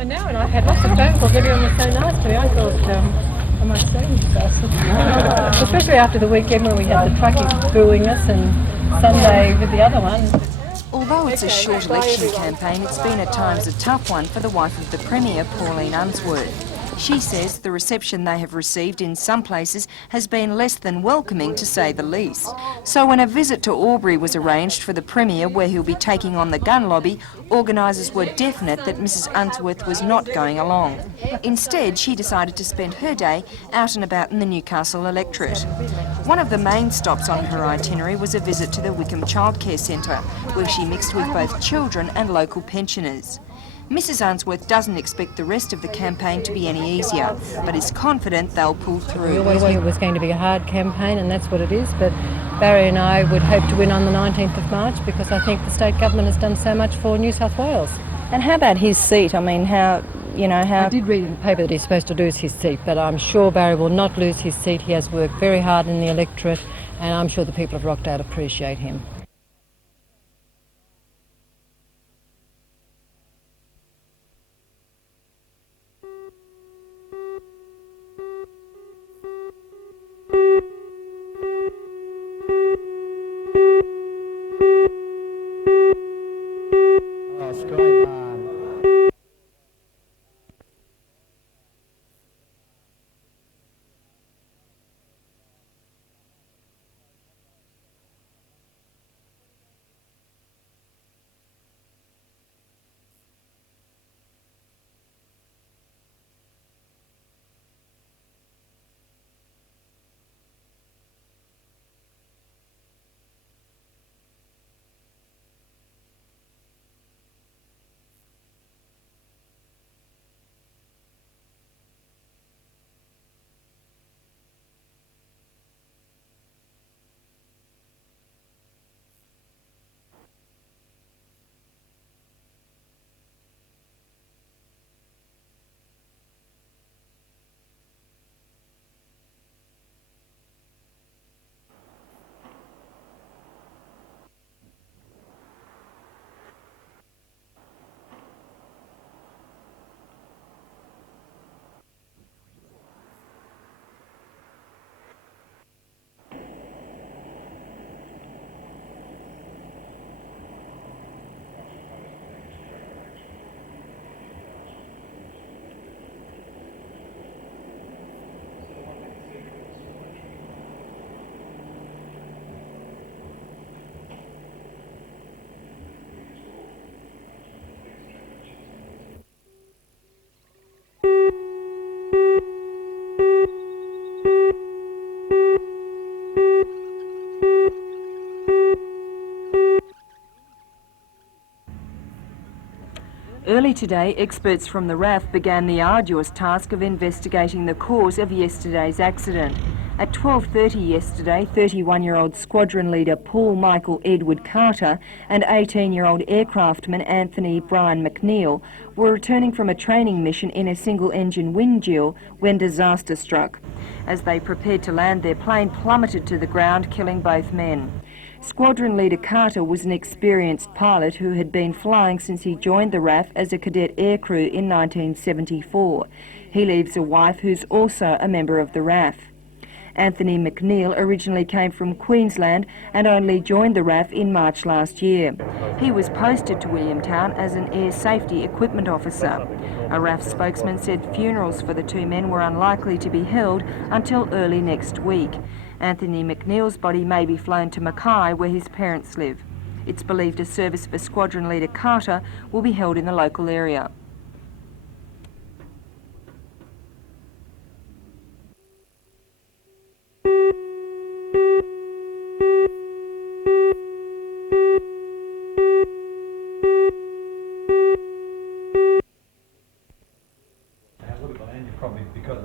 I know, and I had lots of phone calls. Everyone was so nice to me. I thought I might say this. Especially after the weekend when we had the truckies booing us and Sunday with the other one. Although it's a short election campaign, it's been at times a tough one for the wife of the Premier, Pauline Unsworth. She says the reception they have received in some places has been less than welcoming, to say the least. So when a visit to Albury was arranged for the Premier, where he'll be taking on the gun lobby, organisers were definite that Mrs Unsworth was not going along. Instead, she decided to spend her day out and about in the Newcastle electorate. One of the main stops on her itinerary was a visit to the Wickham Childcare Centre, where she mixed with both children and local pensioners. Mrs Unsworth doesn't expect the rest of the campaign to be any easier, but is confident they'll pull through. We always knew it was going to be a hard campaign, and that's what it is, but Barry and I would hope to win on the 19th of March because I think the state government has done so much for New South Wales. And how about his seat? I mean, how... I did read in the paper that he's supposed to lose his seat, but I'm sure Barry will not lose his seat. He has worked very hard in the electorate, and I'm sure the people of Rockdale appreciate him. Early today, experts from the RAF began the arduous task of investigating the cause of yesterday's accident. At 12:30 yesterday, 31-year-old squadron leader Paul Michael Edward Carter and 18-year-old aircraftman Anthony Brian McNeil were returning from a training mission in a single-engine Windjill when disaster struck. As they prepared to land, their plane plummeted to the ground, killing both men. Squadron leader Carter was an experienced pilot who had been flying since he joined the RAF as a cadet aircrew in 1974. He leaves a wife who's also a member of the RAF. Anthony McNeil originally came from Queensland and only joined the RAF in March last year. He was posted to Williamtown as an air safety equipment officer. A RAF spokesman said funerals for the two men were unlikely to be held until early next week. Anthony McNeil's body may be flown to Mackay, where his parents live. It's believed a service for squadron leader Carter will be held in the local area.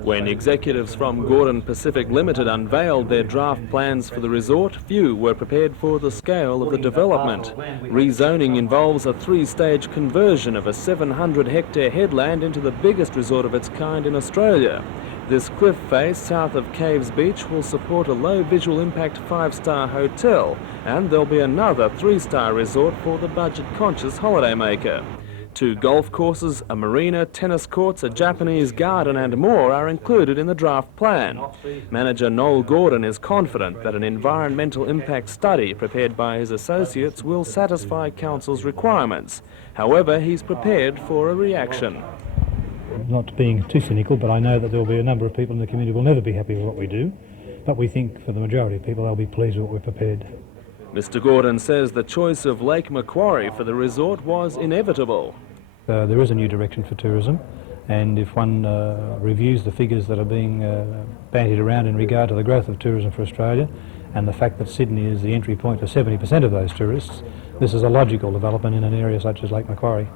When executives from Gordon Pacific Limited unveiled their draft plans for the resort, few were prepared for the scale of the development. Rezoning involves a three-stage conversion of a 700-hectare headland into the biggest resort of its kind in Australia. This cliff face south of Caves Beach will support a low visual impact 5-star hotel, and there'll be another 3-star resort for the budget-conscious holidaymaker. 2 golf courses, a marina, tennis courts, a Japanese garden and more are included in the draft plan. Manager Noel Gordon is confident that an environmental impact study prepared by his associates will satisfy Council's requirements. However, he's prepared for a reaction. Not being too cynical, but I know that there will be a number of people in the community who will never be happy with what we do, but we think for the majority of people they'll be pleased with what we're prepared. Mr Gordon says the choice of Lake Macquarie for the resort was inevitable. There is a new direction for tourism, and if one reviews the figures that are being bandied around in regard to the growth of tourism for Australia and the fact that Sydney is the entry point for 70% of those tourists, this is a logical development in an area such as Lake Macquarie.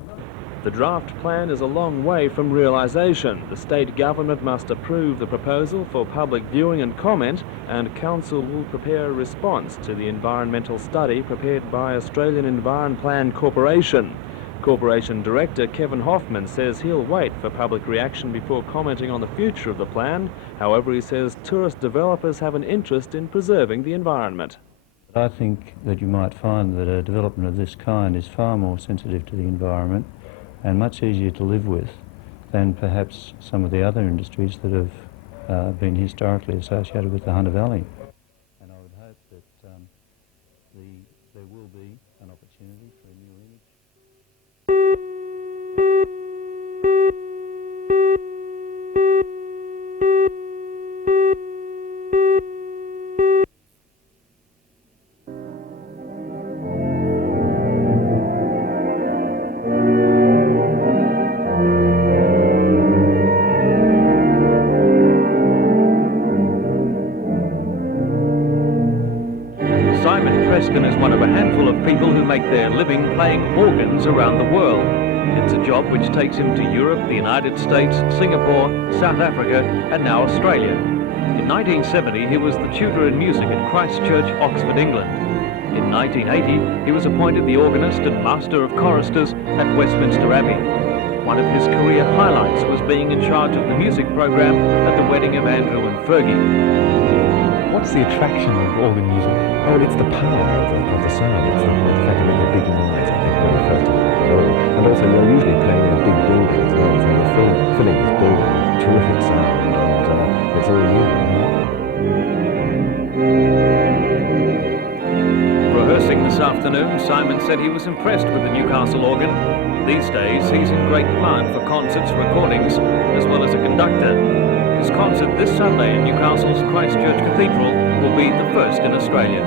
The draft plan is a long way from realisation. The state government must approve the proposal for public viewing and comment, and Council will prepare a response to the environmental study prepared by Australian Environplan Corporation. Corporation Director Kevin Hoffman says he'll wait for public reaction before commenting on the future of the plan. However, he says tourist developers have an interest in preserving the environment. I think that you might find that a development of this kind is far more sensitive to the environment and much easier to live with than perhaps some of the other industries that have been historically associated with the Hunter Valley. And I would hope that there will be an opportunity for a new image. Is one of a handful of people who make their living playing organs around the world. It's a job which takes him to Europe, the United States, Singapore, South Africa and now Australia. In 1970 he was the tutor in music at Christchurch, Oxford, England. In 1980 he was appointed the organist and master of choristers at Westminster Abbey. One of his career highlights was being in charge of the music program at the wedding of Andrew and Fergie. What's the attraction of organ music? Oh, it's the power of the sound. It's the fact that they're big noise, I think, really first of all. And also, you're usually playing in a big building as well, so you're filling this building with terrific sound, and it's all you. Rehearsing this afternoon, Simon said he was impressed with the Newcastle organ. These days, he's in great demand for concerts, recordings, as well as a conductor. His concert this Sunday in Newcastle's Christchurch Cathedral will be the first in Australia.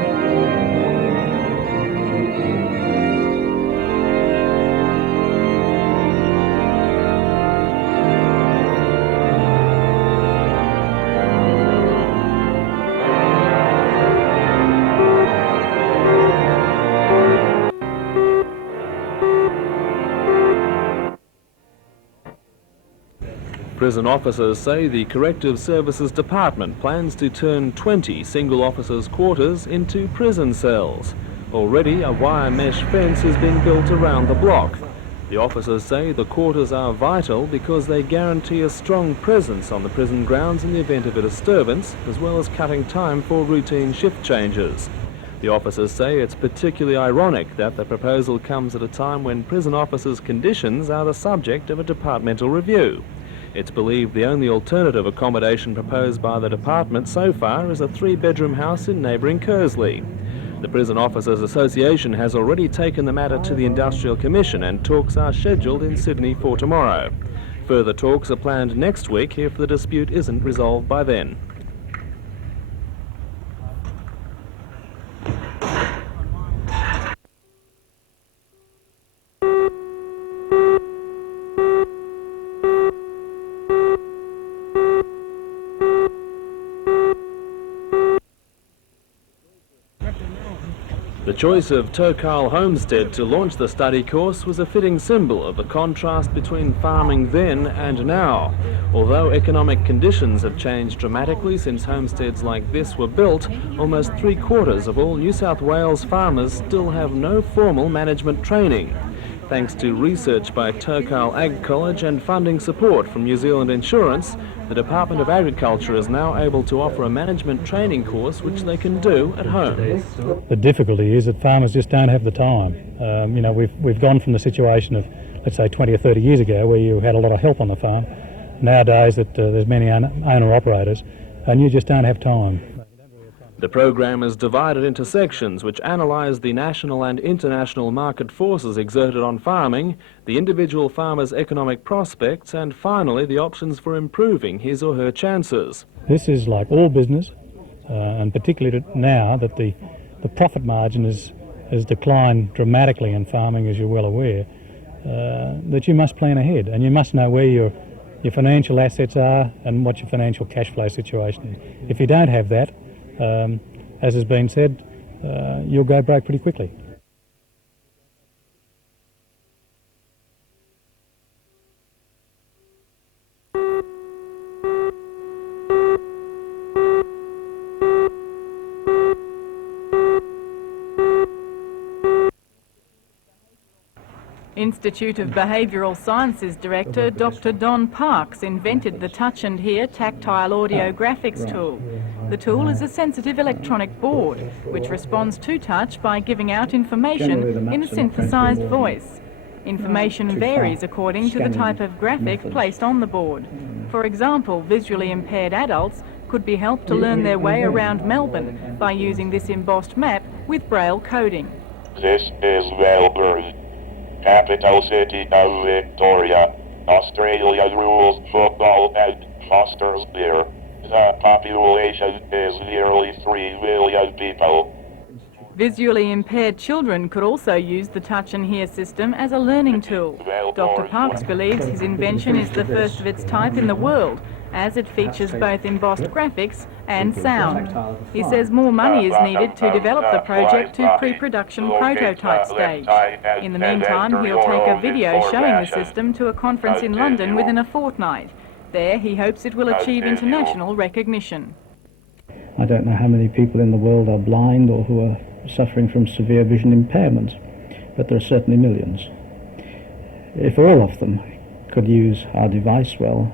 Prison officers say the Corrective Services Department plans to turn 20 single officers' quarters into prison cells. Already a wire mesh fence is being built around the block. The officers say the quarters are vital because they guarantee a strong presence on the prison grounds in the event of a disturbance, as well as cutting time for routine shift changes. The officers say it's particularly ironic that the proposal comes at a time when prison officers' conditions are the subject of a departmental review. It's believed the only alternative accommodation proposed by the department so far is a 3-bedroom house in neighbouring Kersley. The Prison Officers Association has already taken the matter to the Industrial Commission, and talks are scheduled in Sydney for tomorrow. Further talks are planned next week if the dispute isn't resolved by then. The choice of Tokal Homestead to launch the study course was a fitting symbol of the contrast between farming then and now. Although economic conditions have changed dramatically since homesteads like this were built, almost 3/4 of all New South Wales farmers still have no formal management training. Thanks to research by Tokal Ag College and funding support from New Zealand Insurance, the Department of Agriculture is now able to offer a management training course which they can do at home. The difficulty is that farmers just don't have the time. We've gone from the situation of let's say 20 or 30 years ago, where you had a lot of help on the farm. Nowadays that there's many owner-operators, and you just don't have time. The program is divided into sections which analyse the national and international market forces exerted on farming, the individual farmer's economic prospects, and finally the options for improving his or her chances. This is like all business, and particularly now that the profit margin has declined dramatically in farming, as you're well aware, that you must plan ahead, and you must know where your financial assets are and what your financial cash flow situation is. If you don't have that, as has been said, you'll go broke pretty quickly. Institute of Behavioural Sciences Director Dr. Don Parks invented the Touch and Hear tactile audio graphics tool. The tool is a sensitive electronic board which responds to touch by giving out information in a synthesised voice. Information varies according to the type of graphic placed on the board. For example, visually impaired adults could be helped to learn their way around Melbourne by using this embossed map with Braille coding. This is Melbourne, capital city of Victoria. Australia rules football and fosters beer. The population is nearly 3 million people. Visually impaired children could also use the Touch and Hear system as a learning tool. Dr. Parks believes his invention is the first of its type in the world, as it features both embossed graphics and sound. He says more money is needed to develop the project to pre-production prototype stage. In the meantime, he'll take a video showing the system to a conference in London within a fortnight. There, he hopes it will achieve international recognition. I don't know how many people in the world are blind or who are suffering from severe vision impairment, but there are certainly millions. If all of them could use our device well,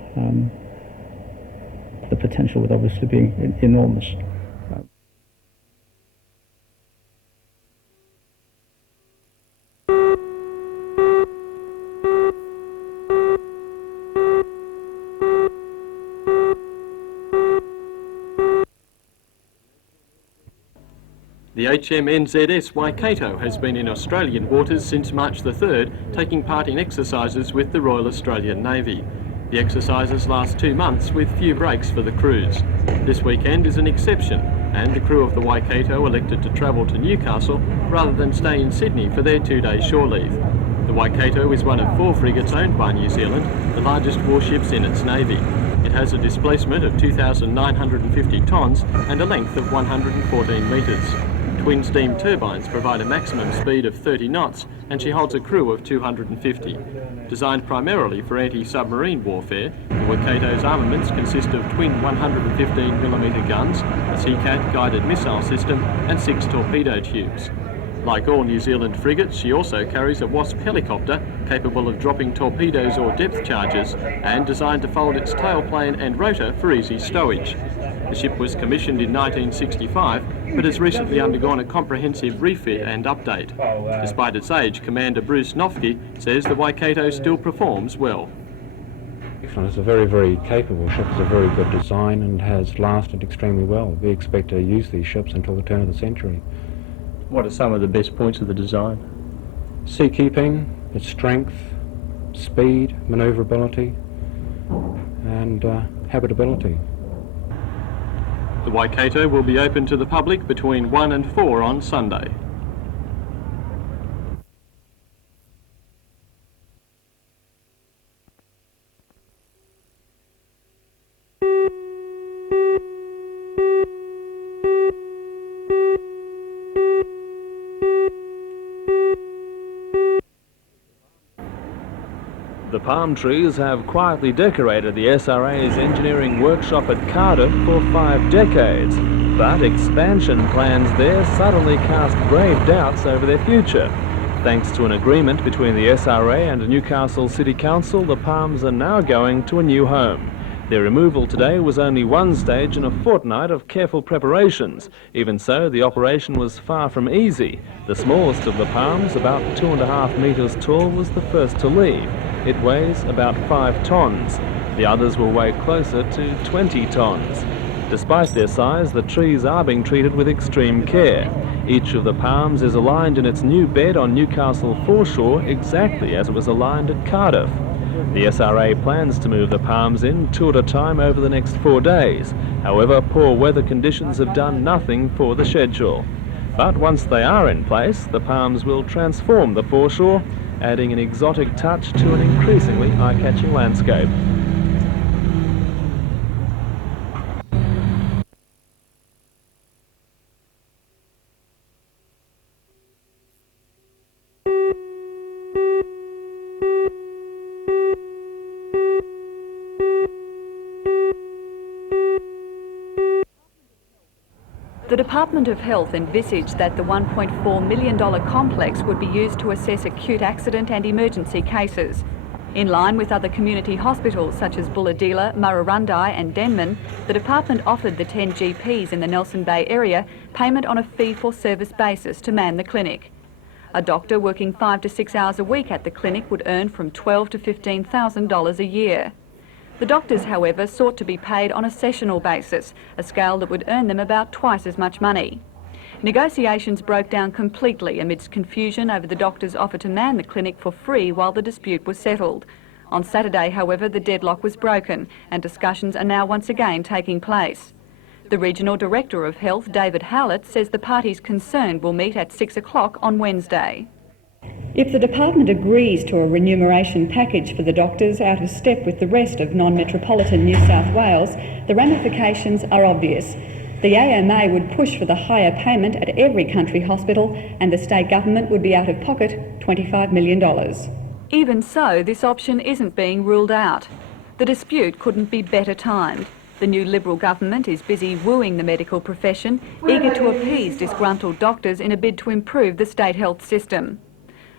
the potential would obviously be enormous. The HMNZS Waikato has been in Australian waters since March the 3rd, taking part in exercises with the Royal Australian Navy. The exercises last 2 months with few breaks for the crews. This weekend is an exception, and the crew of the Waikato elected to travel to Newcastle rather than stay in Sydney for their 2-day shore leave. The Waikato is one of 4 frigates owned by New Zealand, the largest warships in its navy. It has a displacement of 2,950 tonnes and a length of 114 metres. Twin steam turbines provide a maximum speed of 30 knots, and she holds a crew of 250. Designed primarily for anti-submarine warfare, the Waikato's armaments consist of twin 115mm guns, a Seacat guided missile system, and 6 torpedo tubes. Like all New Zealand frigates, she also carries a Wasp helicopter capable of dropping torpedoes or depth charges, and designed to fold its tailplane and rotor for easy stowage. The ship was commissioned in 1965, but has recently undergone a comprehensive refit and update. Despite its age, Commander Bruce Nofke says the Waikato still performs well. It's a very, very capable ship. It's a very good design and has lasted extremely well. We expect to use these ships until the turn of the century. What are some of the best points of the design? Seakeeping, its strength, speed, manoeuvrability, and habitability. The Waikato will be open to the public between 1 and 4 on Sunday. The palm trees have quietly decorated the SRA's engineering workshop at Cardiff for 5 decades, but expansion plans there suddenly cast grave doubts over their future. Thanks to an agreement between the SRA and Newcastle City Council, the palms are now going to a new home. Their removal today was only one stage in a fortnight of careful preparations. Even so, the operation was far from easy. The smallest of the palms, about 2.5 metres tall, was the first to leave. It weighs about 5 tonnes. The others will weigh closer to 20 tonnes. Despite their size, the trees are being treated with extreme care. Each of the palms is aligned in its new bed on Newcastle foreshore exactly as it was aligned at Cardiff. The SRA plans to move the palms in 2 at a time over the next 4 days. However, poor weather conditions have done nothing for the schedule. But once they are in place, the palms will transform the foreshore, adding an exotic touch to an increasingly eye-catching landscape. The Department of Health envisaged that the $1.4 million complex would be used to assess acute accident and emergency cases. In line with other community hospitals such as Bulahdelah, Murrurundi and Denman, the department offered the 10 GPs in the Nelson Bay area payment on a fee-for-service basis to man the clinic. A doctor working 5 to 6 hours a week at the clinic would earn from $12,000 to $15,000 a year. The doctors, however, sought to be paid on a sessional basis, a scale that would earn them about twice as much money. Negotiations broke down completely amidst confusion over the doctor's offer to man the clinic for free while the dispute was settled. On Saturday, however, the deadlock was broken and discussions are now once again taking place. The Regional Director of Health, David Howlett, says the parties concerned will meet at 6 o'clock on Wednesday. If the department agrees to a remuneration package for the doctors out of step with the rest of non-metropolitan New South Wales, the ramifications are obvious. The AMA would push for the higher payment at every country hospital and the state government would be out of pocket $25 million. Even so, this option isn't being ruled out. The dispute couldn't be better timed. The new Liberal government is busy wooing the medical profession, eager to appease disgruntled doctors in a bid to improve the state health system.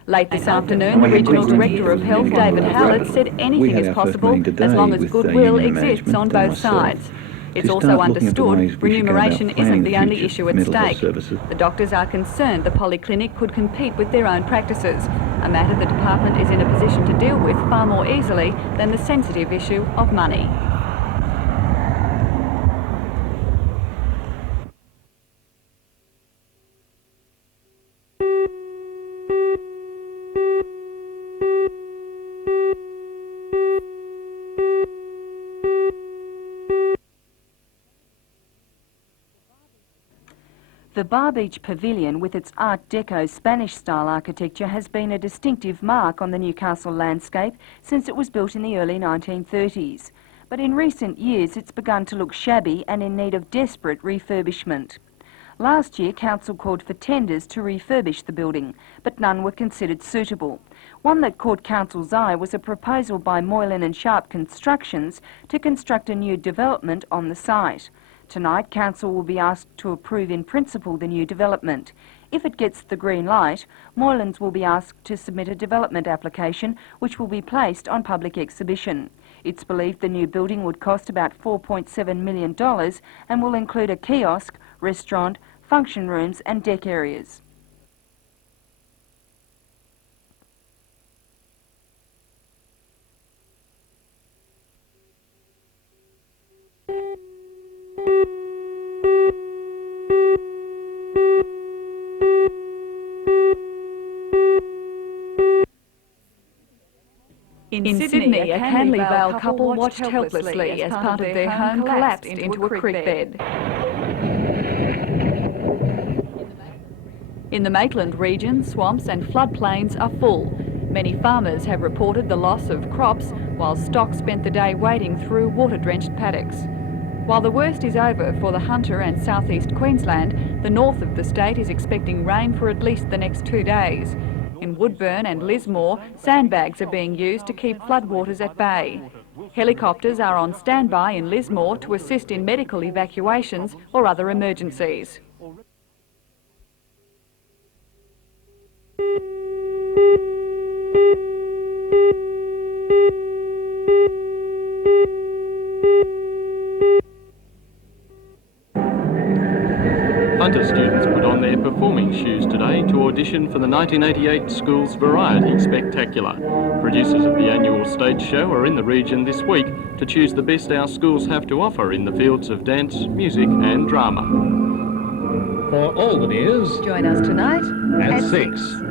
Late this afternoon, the Regional Director of Health, David Howlett, said anything is possible as long as goodwill exists on both sides. It's also understood remuneration isn't the only issue at stake. The doctors are concerned the polyclinic could compete with their own practices, a matter the department is in a position to deal with far more easily than the sensitive issue of money. The Bar Beach Pavilion, with its Art Deco Spanish-style architecture, has been a distinctive mark on the Newcastle landscape since it was built in the early 1930s. But in recent years, it's begun to look shabby and in need of desperate refurbishment. Last year, Council called for tenders to refurbish the building, but none were considered suitable. One that caught Council's eye was a proposal by Moylan and Sharp Constructions to construct a new development on the site. Tonight, Council will be asked to approve in principle the new development. If it gets the green light, Moylan's will be asked to submit a development application which will be placed on public exhibition. It's believed the new building would cost about $4.7 million and will include a kiosk, restaurant, function rooms and deck areas. In Sydney, a Canley Vale couple watched helplessly as part of their home collapsed into a creek bed. In the Maitland region, swamps and floodplains are full. Many farmers have reported the loss of crops, while stock spent the day wading through water-drenched paddocks. While the worst is over for the Hunter and southeast Queensland, the north of the state is expecting rain for at least the next 2 days. In Woodburn and Lismore, sandbags are being used to keep floodwaters at bay. Helicopters are on standby in Lismore to assist in medical evacuations or other emergencies. performing shoes today to audition for the 1988 Schools Variety Spectacular. Producers of the annual stage show are in the region this week to choose the best our schools have to offer in the fields of dance, music and drama. For all the news, Join us tonight at 6.